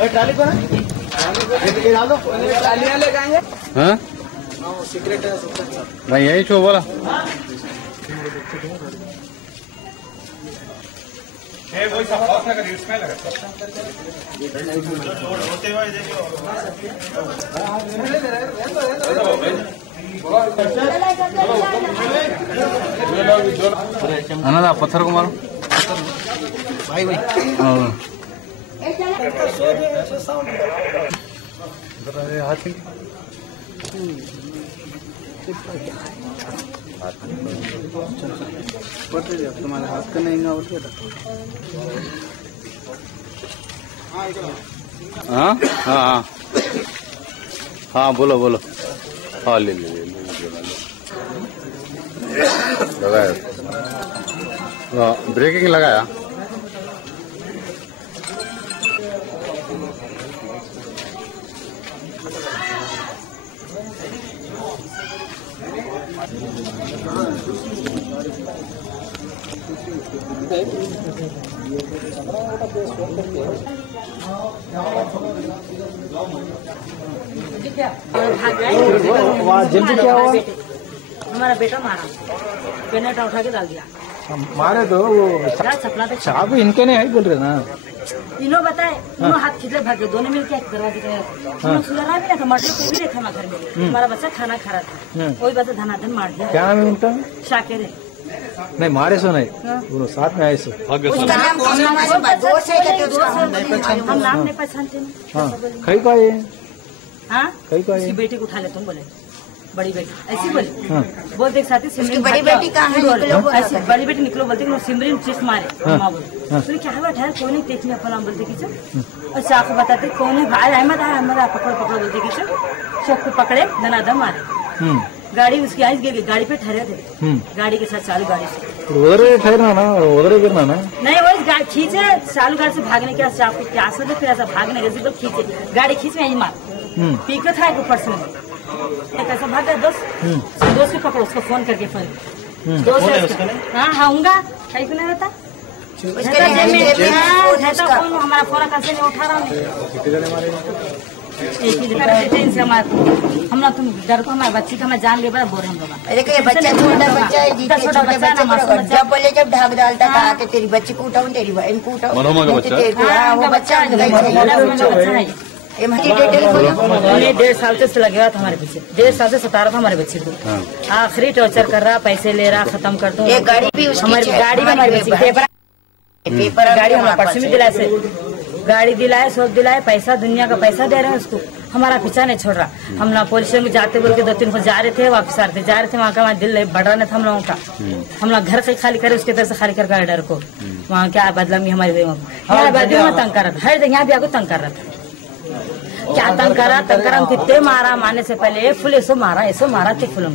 Trolley को डाल दो, ट्रालियां लेके आएंगे। हाँ सीक्रेट है भाई, यही छो बोला। वही सब इसमें लगा होते हुए देखो। अनादा पत्थर को मारो भाई भाई। हाथ तुम्हारे हाथ का नहीं ना उठ। हाँ हाँ हाँ बोलो बोलो। हाँ ले ले लगाया, ब्रेकिंग लगाया। जल्दी क्या हुआ? हमारा बेटा मारा, पेनेटा उठा के डाल दिया। मारे तो वो चाबी इनके नहीं है बोल रहे ना। इन्हों बताए, इन्हों हाथ खींचे भागे, दोनों मिलकर दरवाजे पे सुधारा भी ना था, मटर पे भी देखा घर में। हमारा बच्चा खाना खा रहा था, वही बच्चा धनाधन मार दिया। क्या नाम है उनका? शाकिर है। नहीं मारे सो नहीं, वो साथ में आए सो। हम नाम नहीं पहचानते। कहीं का ये? हाँ कहीं का ये? बेटी को उठा ले, तुम बोले बड़ी बेटी ऐसी बोली। बोल देख साथी सिमरन बड़ी बेटी कहाँ है? ऐसी बड़ी बेटी निकलो बोलते सिमरन चिट मारे। माँ बोले क्या है बैठा है, कौन है देखने अपना बोलते कि और चाक बताते कौन है भाई अहमद है, अहमद पकड़ो पकड़ो बोलते कि शक को पकड़े धनाधन मारे। गाड़ी उसकी आई गिर गई, गाड़ी पे ठहरे थे, गाड़ी के साथ चालू गाड़ी से उधर ठहरना ना, उधर गिरना ना। नहीं वो खींचे चालू गाड़ी से भागने के चाकू क्या सोचे, फिर ऐसा भागने के तो खींचे गाड़ी खींच में मार पीकर था ऊपर से कैसा भाग गया। दोस्त को पकड़ो, उसको फोन करके फोन दोस्त। हाँ आऊंगा कहीं को नहीं रहता, हमारा फोन कैसे नहीं उठा रहा हूँ। एक ही जगह हम लोग तुम डर को हमारे बच्ची का मैं जान ले बोल रहे हम लोग। अरे बच्चा छोटा बच्चा है, छोटा बच्चा जब बोले जब ढाक डालता था कि तेरी बच्ची को उठाऊं, तेरी बहन को उठाऊं। वो बच्चा 1.5 साल से लगे हुआ था हमारे पीछे, 1.5 साल से सता रहा था हमारे बच्चे को। आखिरी टॉर्चर कर रहा, पैसे ले रहा, खत्म कर दूं। गाड़ी भी हमारी गाड़ी में हमारे बच्चे पेपर गाड़ी हमारे पर्स में दिलाए से गाड़ी दिलाए, सब दिलाए, पैसा दुनिया का पैसा दे रहे हैं उसको। हमारा पीछा नहीं छोड़ रहा। हम लोग पुलिस में जाते बोल के 2-3 को जा रहे थे, वापस आ रहे थे, जा रहे थे। वहाँ का हमारा दिल बढ़ रहा था हम लोगों का। हम लोग घर से खाली करे, उसके तरफ से खाली कर डर को। वहाँ क्या बदलामी हमारी हुई, हमारे बदले में तंग कर रहा था, हर जगह भी आगे तंग कर रहा था। क्या तंग करा हम कितने मारा, मारने से पहले फुल ऐसो मारा थे फुल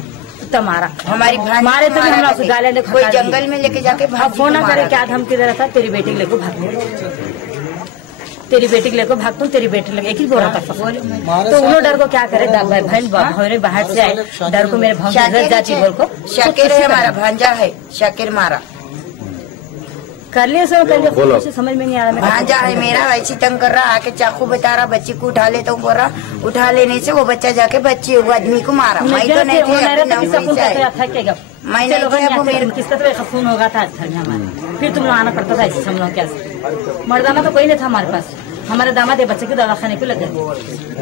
मारा। हमारी मारे तो हम लोग गाले कोई जंगल में लेके जाके फोन करे, क्या धमकी दे रहा था, तेरी बेटी लेको भाग, तेरी बेटी लेको भागता हूँ, तेरी बेटी लेके एक ही बोल रहा था। तो उन्होंने डर को क्या करे, बहन बाहर से आए, डर को मेरे भाव जाती बोल को। शाकिर है हमारा भांजा है, शाकिर मारा कर लिया सब कर लिया, समझ में नहीं आ रहा। भांजा है मेरा, ऐसी तंग कर रहा, आके चाकू बता रहा, बच्ची को उठा लेता हूँ बोल रहा। उठा लेने से वो बच्चा जाके बच्ची आदमी को मारा। मैं तो नहीं थी, किसका तो खून होगा था घर में हमारे, फिर तुम लोग आना पड़ता था ऐसे हम लोग। कैसे मर्दाना तो कोई नहीं था हमारे पास। हमारे दामाद है बच्चे के दवाखाने को लगे।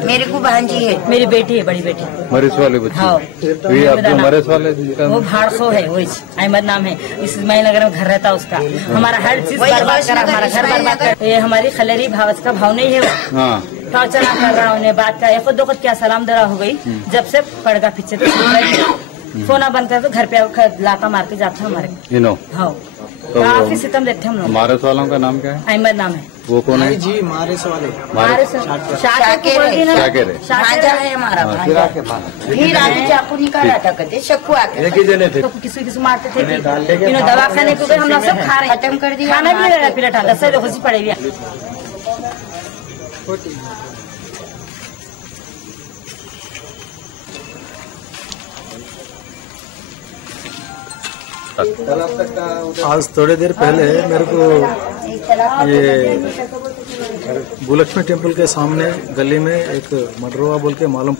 मेरे को भांजी है, मेरी बेटी है, बड़ी बेटी मरेश वाले बच्चे। हाँ मरेश वाले वो भाड़सो है, वही अहमद नाम है। इस नगर में घर रहता उसका। हमारा हर चीज बर्बाद करा, हमारा घर बर्बाद कर। ये हमारी खलेरी भावच का भाव नहीं है वो। टॉर्चर कर रहा उन्हें बात का एक दो क्या सलाम दरा हो गई। जब से पड़गा पीछे तो फोना बंद कर, तो घर पे लाता मार के जाते हमारे। हाँ काफी सितम देते हम लोग। मारेस वालों का नाम क्या है? अहमद नाम है। वो कौन है जी? मारेस वाले शाकिर है हमारा। फिर आगे चाकू निकाला था, कहते शक्कू आके किसी मारते थे। दवाखाने को हम लोग सब खा रहे, खत्म कर दिया। खाना भी लगा पीला था, 10 खुशी पड़ेगी। आज थोड़ी देर पहले मेरे को ये भूलक्ष्मी टेम्पल के सामने गली में एक मर्डर हुआ बोल के मालूम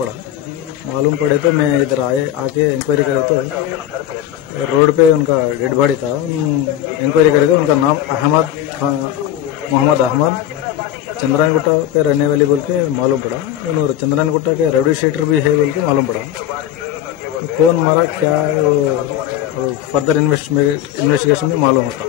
पड़े तो मैं इधर आके इंक्वायरी करे तो रोड पे उनका डेड बॉडी था। इंक्वायरी करे तो उनका नाम मोहम्मद अहमद चंद्रायनगुट्टा पे रहने वाली बोल के मालूम पड़ा। उन्होंने चंद्रायनगुट्टा के रेवडी शीटर भी है बोल के मालूम पड़ा। कौन मारा क्या फर्दर इन्वेस्टिगेशन में मालूम होता।